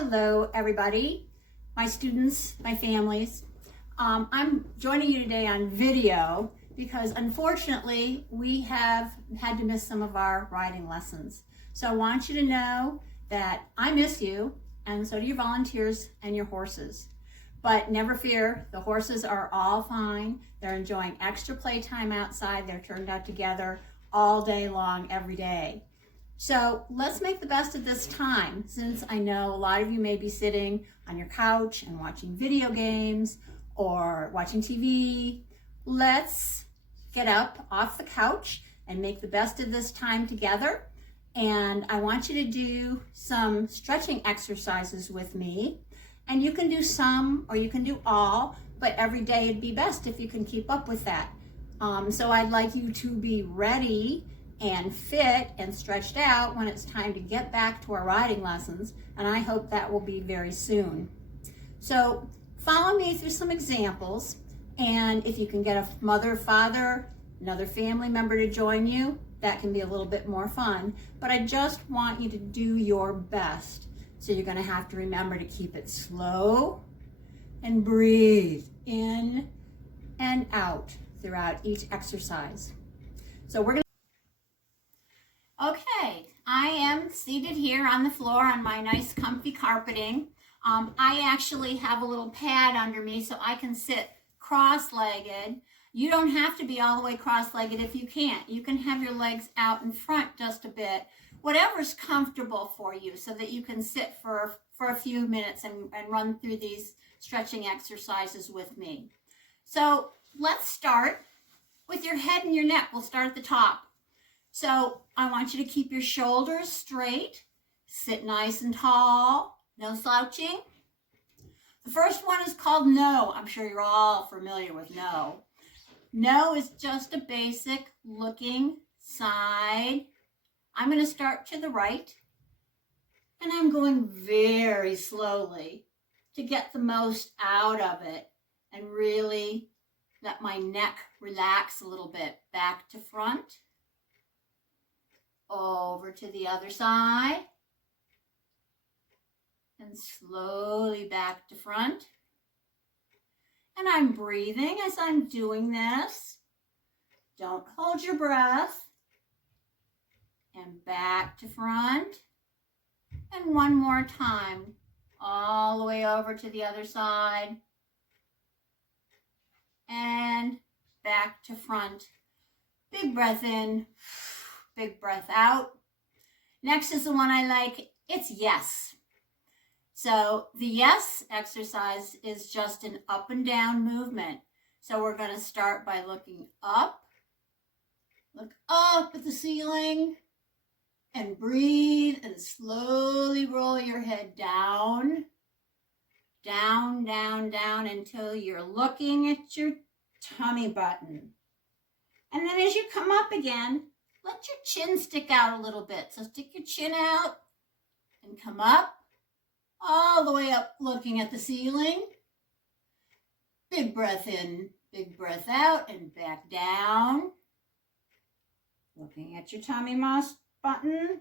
Hello, everybody, my students, my families. I'm joining you today on video because unfortunately we have had to miss some of our riding lessons. So I want you to know that I miss you, and so do your volunteers and your horses. But never fear, the horses are all fine. They're enjoying extra playtime outside. They're turned out together all day long, every day. So let's make the best of this time, since I know a lot of you may be sitting on your couch and watching video games or watching TV. Let's get up off the couch and make the best of this time together. And I want you to do some stretching exercises with me. And you can do some or you can do all, but every day it'd be best if you can keep up with that. So I'd like you to be ready and fit and stretched out when it's time to get back to our riding lessons, and I hope that will be very soon. So follow me through some examples, and if you can get a mother, father, another family member to join you, that can be a little bit more fun, but I just want you to do your best. So you're going to have to remember to keep it slow and breathe in and out throughout each exercise. So we're going to Okay, I am seated here on the floor on my nice comfy carpeting. I actually have a little pad under me so I can sit cross-legged. You don't have to be all the way cross-legged if you can't. You can have your legs out in front just a bit, whatever's comfortable for you, so that you can sit for a few minutes and run through these stretching exercises with me. So let's start with your head and your neck. We'll start at the top. So I want you to keep your shoulders straight, sit nice and tall, no slouching. The first one is called no. I'm sure you're all familiar with no. No is just a basic looking side. I'm going to start to the right, and I'm going very slowly to get the most out of it and really let my neck relax a little bit. Back to front. Over to the other side, and slowly back to front. And I'm breathing as I'm doing this. Don't hold your breath. And back to front. And one more time, all the way over to the other side. And back to front. Big breath in. Big breath out. Next is the one I like. It's yes. So the yes exercise is just an up and down movement. So we're going to start by looking up. Look up at the ceiling and breathe and slowly roll your head down. Down, down, down until you're looking at your tummy button. And then as you come up again, let your chin stick out a little bit. So stick your chin out and come up, all the way up looking at the ceiling. Big breath in, big breath out, and back down. Looking at your tummy button.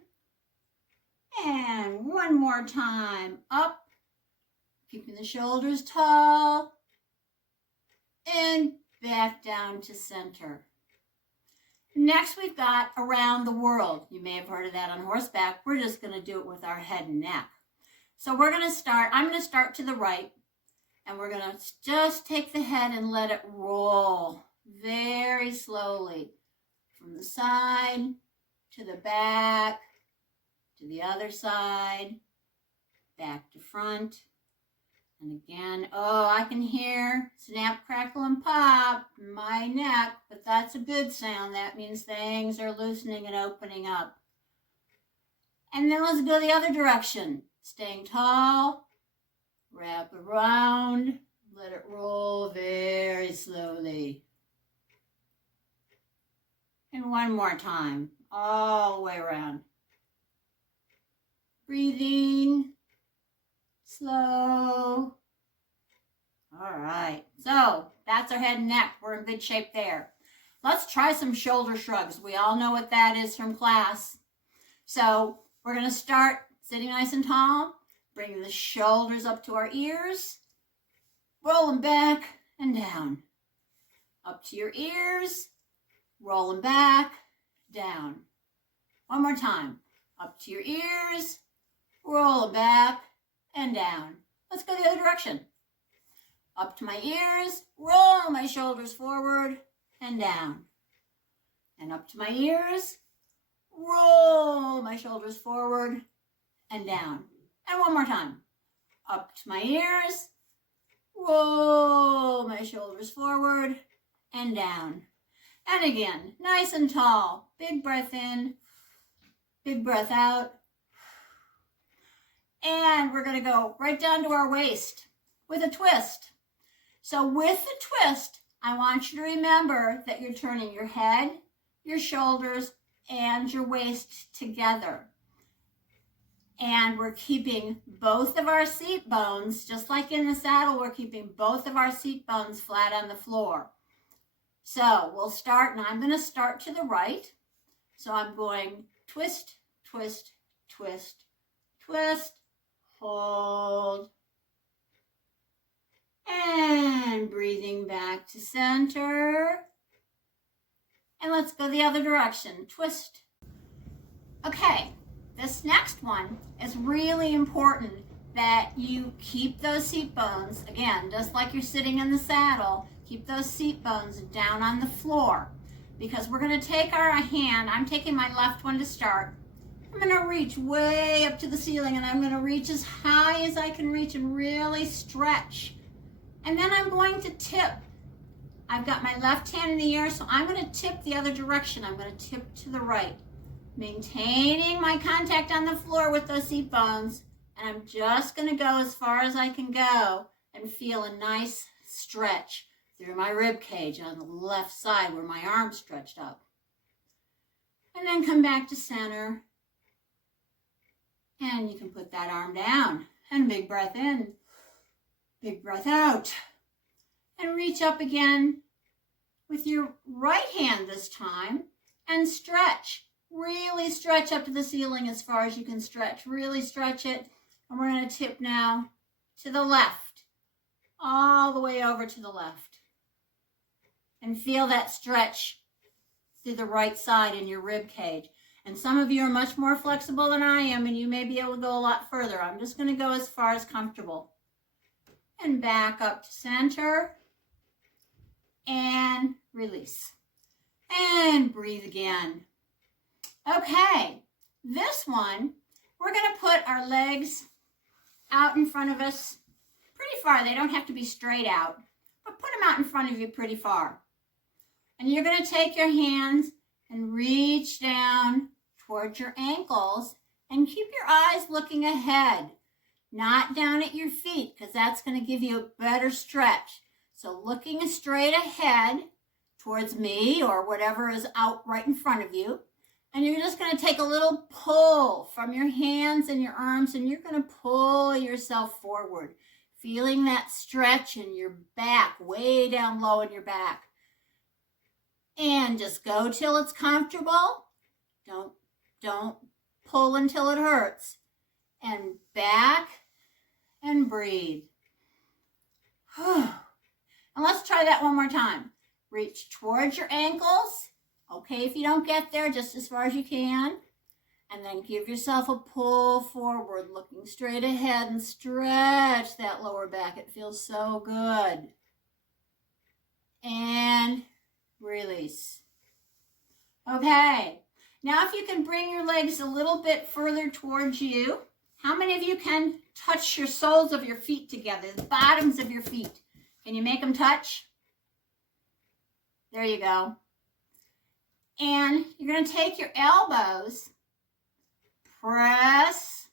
And one more time, up, keeping the shoulders tall, and back down to center. Next, we've got around the world. You may have heard of that on horseback. We're just going to do it with our head and neck. So we're going to start, I'm going to start to the right, and we're going to just take the head and let it roll very slowly from the side to the back, to the other side, back to front. And again, oh, I can hear snap, crackle, and pop in my neck, but that's a good sound. That means things are loosening and opening up. And then let's go the other direction. Staying tall, wrap around, let it roll very slowly. And one more time, all the way around. Breathing. Slow. All right, so that's our head and neck. We're in good shape there. Let's try some shoulder shrugs. We all know what that is from class. So we're going to start sitting nice and tall, Bringing the shoulders up to our ears. Rolling back and down. Up to your ears. Rolling back, down. One more time. Up to your ears. Rolling back and down. Let's go the other direction. Up to my ears. Roll my shoulders forward and down. And up to my ears. Roll my shoulders forward and down. And one more time. Up to my ears. Roll my shoulders forward and down. And again, nice and tall. Big breath in, big breath out. And we're going to go right down to our waist with a twist. So with the twist, I want you to remember that you're turning your head, your shoulders, and your waist together. And we're keeping both of our seat bones, just like in the saddle, we're keeping both of our seat bones flat on the floor. So we'll start, and I'm going to start to the right. So I'm going twist, twist, twist, twist, hold, and breathing back to center. And let's go the other direction, twist. Okay, this next one is really important that you keep those seat bones, again, just like you're sitting in the saddle, keep those seat bones down on the floor, because we're going to take our hand, I'm taking my left one to start, I'm going to reach way up to the ceiling, and I'm going to reach as high as I can reach and really stretch. And then I'm going to tip. I've got my left hand in the air, so I'm going to tip the other direction. I'm going to tip to the right, maintaining my contact on the floor with those seat bones, and I'm just going to go as far as I can go and feel a nice stretch through my rib cage on the left side where my arm's stretched up. And then come back to center. And you can put that arm down. And big breath in. Big breath out. And reach up again with your right hand this time. And stretch. Really stretch up to the ceiling as far as you can stretch. Really stretch it. And we're going to tip now to the left. All the way over to the left. And feel that stretch through the right side in your rib cage. And some of you are much more flexible than I am, and you may be able to go a lot further. I'm just going to go as far as comfortable. And back up to center. And release. And breathe again. Okay, this one, we're going to put our legs out in front of us pretty far. They don't have to be straight out, but put them out in front of you pretty far. And you're going to take your hands and reach down towards your ankles and keep your eyes looking ahead, not down at your feet, because that's going to give you a better stretch. So looking straight ahead towards me or whatever is out right in front of you. And you're just going to take a little pull from your hands and your arms, and you're going to pull yourself forward, feeling that stretch in your back, way down low in your back. And just go till it's comfortable. Don't pull until it hurts. And back and breathe. And let's try that one more time. Reach towards your ankles. Okay, if you don't get there, just as far as you can. And then give yourself a pull forward, looking straight ahead, and stretch that lower back. It feels so good. And release. Okay, now if you can bring your legs a little bit further towards you, how many of you can touch your soles of your feet together, the bottoms of your feet? Can you make them touch? There you go. And you're going to take your elbows, press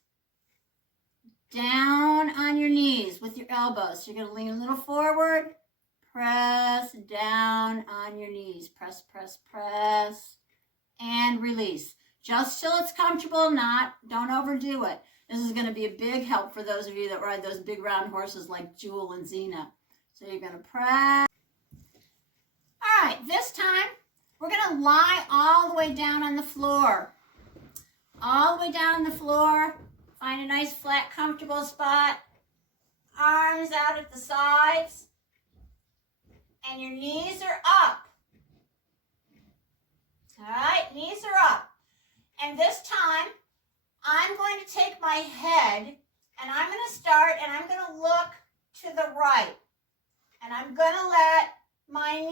down on your knees with your elbows. So you're going to lean a little forward. Press down on your knees. Press, press, press. And release. Just till it's comfortable, don't overdo it. This is going to be a big help for those of you that ride those big round horses like Jewel and Xena. So you're going to press. All right, this time we're going to lie all the way down on the floor. All the way down on the floor. Find a nice, flat, comfortable spot. Arms out at the sides. And your knees are up. All right, knees are up. And this time, I'm going to take my head and I'm going to start and I'm going to look to the right. And I'm going to let my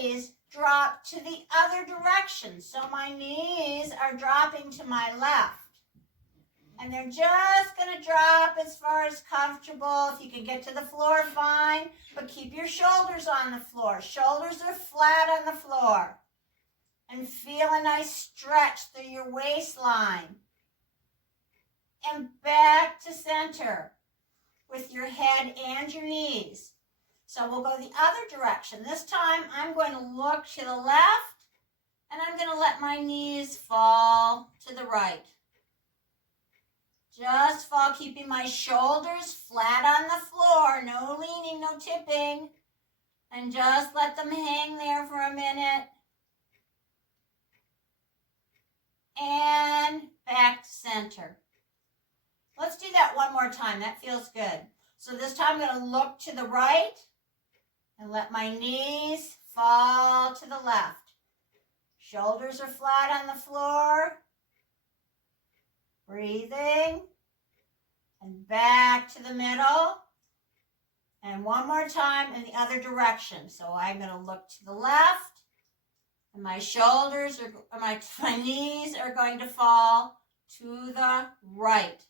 knees drop to the other direction. So my knees are dropping to my left. And they're just going to drop as far as comfortable. If you can get to the floor, fine. But keep your shoulders on the floor. Shoulders are flat on the floor. And feel a nice stretch through your waistline. And back to center with your head and your knees. So we'll go the other direction. This time I'm going to look to the left and I'm going to let my knees fall to the right. Just fall, keeping my shoulders flat on the floor. No leaning, no tipping. And just let them hang there for a minute. And back to center. Let's do that one more time. That feels good. So this time I'm going to look to the right and let my knees fall to the left. Shoulders are flat on the floor. Breathing. And back to the middle. And one more time in the other direction. So I'm going to look to the left. And my shoulders are, my knees are going to fall to the right.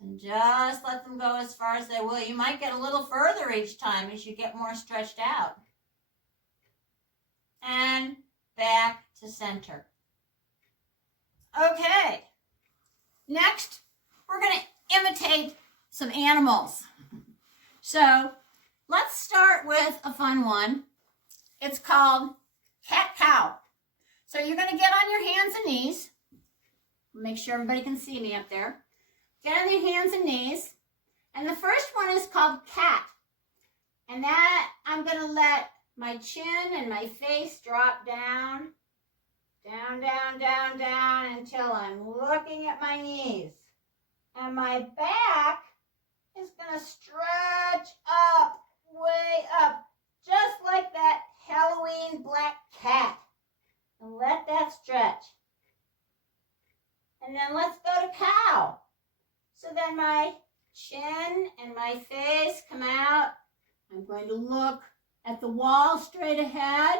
And just let them go as far as they will. You might get a little further each time as you get more stretched out. And back to center. Okay. Next, we're going to imitate some animals. So let's start with a fun one. It's called cat-cow. So you're going to get on your hands and knees. Make sure everybody can see me up there. Get on your hands and knees. And the first one is called cat. And that I'm going to let my chin and my face drop down. Down, down, down, down until I'm looking at my knees. And my back is going to stretch up, way up, just like that Halloween black cat. And let that stretch. And then let's go to cow. So then my chin and my face come out. I'm going to look at the wall straight ahead.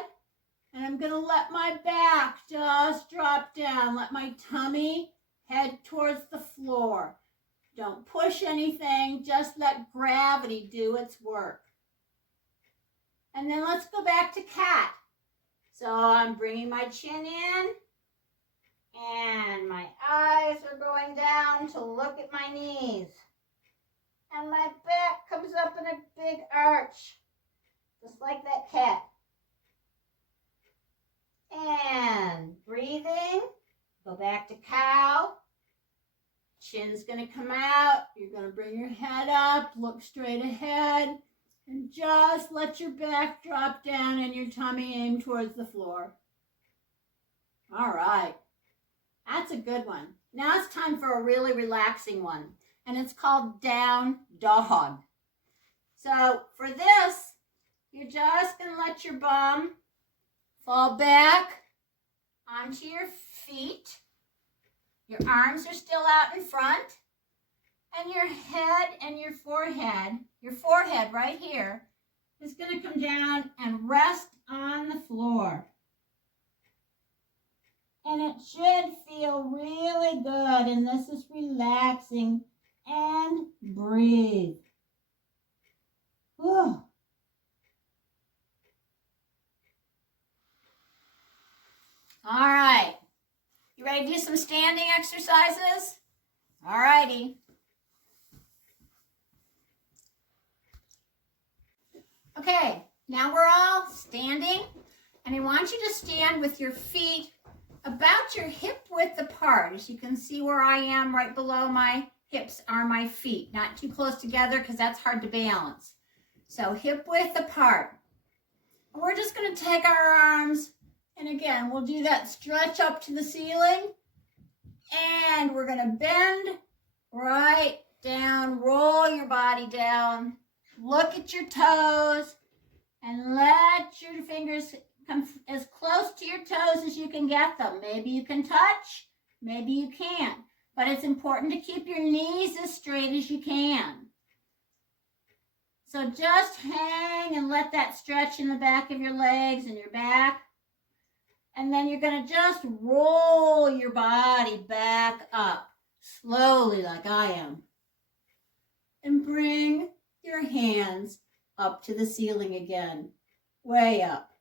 And I'm going to let my back just drop down. Let my tummy head towards the floor. Don't push anything. Just let gravity do its work. And then let's go back to cat. So I'm bringing my chin in. And my eyes are going down to look at my knees. And my back comes up in a big arch. Just like that cat. And breathing. Go back to cow. Chin's going to come out. You're going to bring your head up. Look straight ahead. And just let your back drop down and your tummy aim towards the floor. All right. That's a good one. Now it's time for a really relaxing one. And it's called down dog. So for this, you're just going to let your bum fall back onto your feet. Your arms are still out in front. And your head and your forehead right here, is going to come down and rest on the floor. And it should feel really good. And this is relaxing. And breathe. Whew. All right. You ready to do some standing exercises? All righty. Okay, now we're all standing, and I want you to stand with your feet about your hip width apart. As you can see where I am, right below my hips are my feet. Not too close together because that's hard to balance. So hip width apart. And we're just going to take our arms, and again, we'll do that stretch up to the ceiling. And we're going to bend right down, roll your body down, look at your toes, and let your fingers come as close to your toes as you can get them. Maybe you can touch, maybe you can't. But it's important to keep your knees as straight as you can. So just hang and let that stretch in the back of your legs and your back. And then you're going to just roll your body back up, slowly like I am. And bring your hands up to the ceiling again, way up.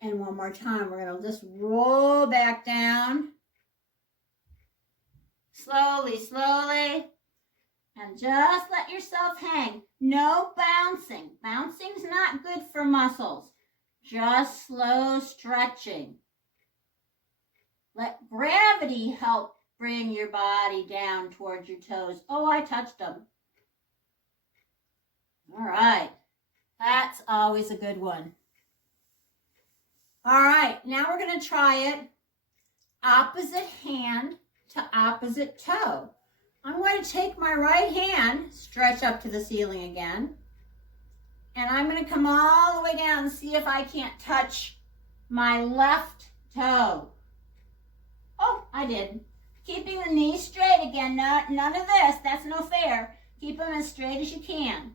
And one more time, we're going to just roll back down. Slowly, slowly. And just let yourself hang. No bouncing. Bouncing's not good for muscles. Just slow stretching. Let gravity help bring your body down towards your toes. Oh, I touched them. All right. That's always a good one. All right, now we're going to try it opposite hand to opposite toe. I'm going to take my right hand, stretch up to the ceiling again, and I'm going to come all the way down and see if I can't touch my left toe. Oh, I did. Keeping the knees straight again. None of this. That's no fair. Keep them as straight as you can.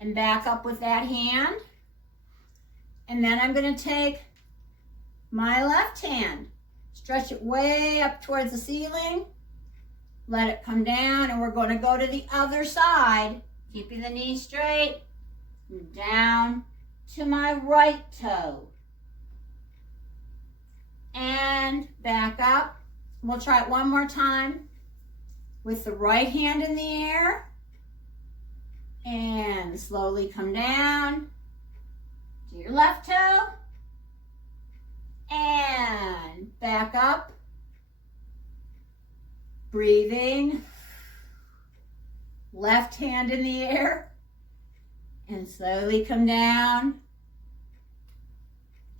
And back up with that hand. And then I'm going to take my left hand, stretch it way up towards the ceiling, let it come down, and we're going to go to the other side, keeping the knees straight, and down to my right toe. And back up. We'll try it one more time with the right hand in the air, and slowly come down to your left toe, and back up, breathing, left hand in the air, and slowly come down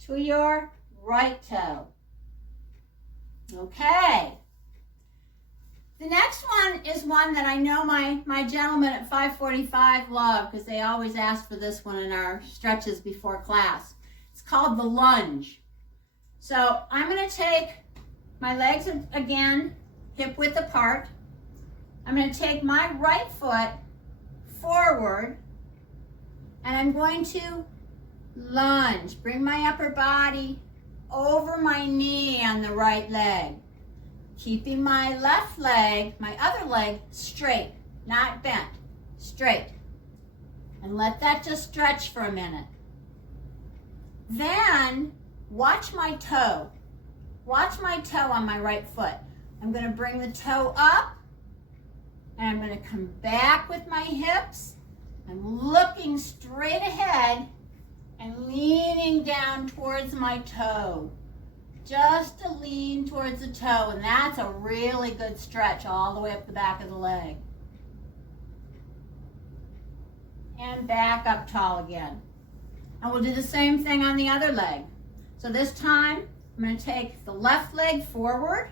to your right toe. Okay. The next one is one that I know my gentlemen at 545 love, because they always ask for this one in our stretches before class. It's called the lunge. So I'm going to take my legs again, hip width apart. I'm going to take my right foot forward, and I'm going to lunge. Bring my upper body over my knee on the right leg. Keeping my left leg, my other leg, straight, not bent, straight. And let that just stretch for a minute. Then watch my toe. Watch my toe on my right foot. I'm going to bring the toe up, and I'm going to come back with my hips. I'm looking straight ahead and leaning down towards my toe. Just to lean towards the toe, and that's a really good stretch all the way up the back of the leg. And back up tall again. And we'll do the same thing on the other leg. So this time, I'm going to take the left leg forward,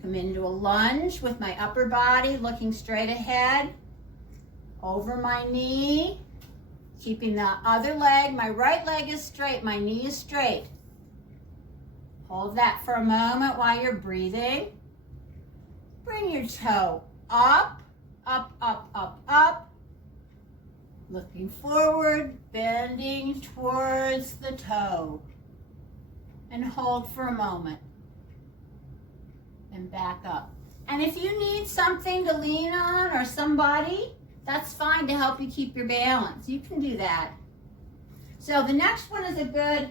come into a lunge with my upper body looking straight ahead, over my knee, keeping the other leg, my right leg is straight, my knee is straight. Hold that for a moment while you're breathing. Bring your toe up, up, up, up, up. Looking forward, bending towards the toe. And hold for a moment. And back up. And if you need something to lean on or somebody, that's fine to help you keep your balance. You can do that. So the next one is a good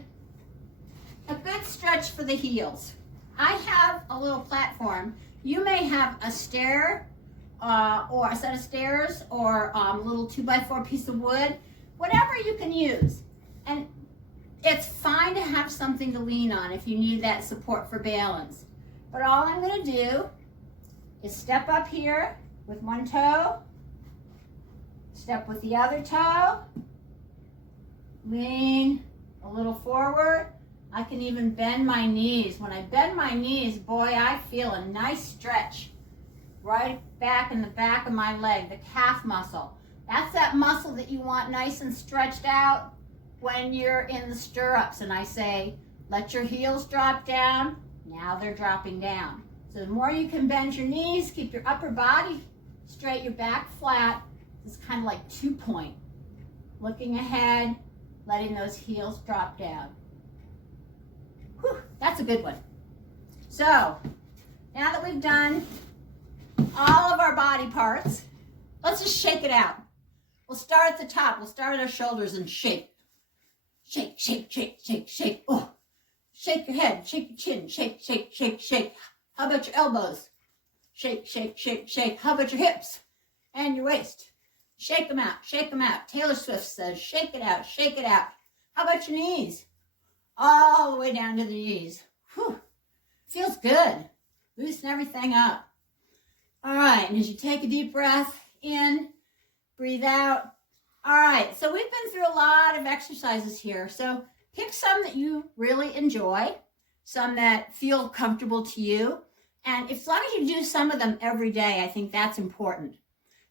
stretch for the heels. I have a little platform. You may have a stair or a set of stairs or a little 2x4 piece of wood, whatever you can use. And it's fine to have something to lean on if you need that support for balance. But all I'm going to do is step up here with one toe, step with the other toe, lean a little forward. I can even bend my knees. When I bend my knees, boy, I feel a nice stretch right back in the back of my leg, the calf muscle. That's that muscle that you want nice and stretched out when you're in the stirrups. And I say, let your heels drop down. Now they're dropping down. So the more you can bend your knees, keep your upper body straight, your back flat. It's kind of like 2-point. Looking ahead, letting those heels drop down. Whew, that's a good one. So now that we've done all of our body parts, let's just shake it out. We'll start at the top. We'll start at our shoulders and shake. Shake, shake, shake, shake, shake. Oh, shake your head, shake your chin, shake, shake, shake, shake. How about your elbows? Shake, shake, shake, shake. How about your hips and your waist? Shake them out, shake them out. Taylor Swift says, shake it out, shake it out. How about your knees? All the way down to the knees. Whew, feels good. Loosen everything up. All right, and as you take a deep breath in, breathe out. All right, so we've been through a lot of exercises here. So pick some that you really enjoy, some that feel comfortable to you. And as long as you do some of them every day, I think that's important.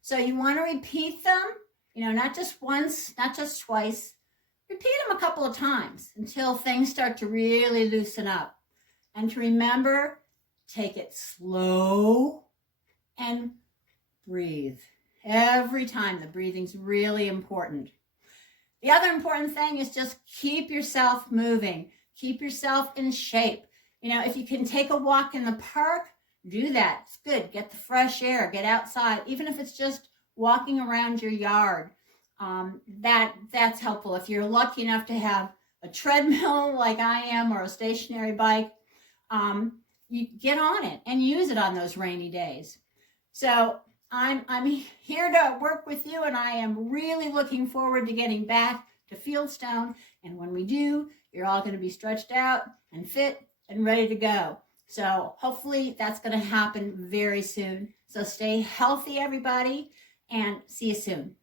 So you want to repeat them, not just once, not just twice. Repeat them a couple of times until things start to really loosen up. And to remember, take it slow and breathe. Every time, the breathing's really important. The other important thing is just keep yourself moving. Keep yourself in shape. If you can take a walk in the park, do that. It's good. Get the fresh air. Get outside. Even if it's just walking around your yard, that's helpful. If you're lucky enough to have a treadmill like I am or a stationary bike, you get on it and use it on those rainy days. So I'm here to work with you, and I am really looking forward to getting back to Fieldstone. And when we do, you're all going to be stretched out and fit and ready to go. So hopefully that's going to happen very soon. So stay healthy, everybody, and see you soon.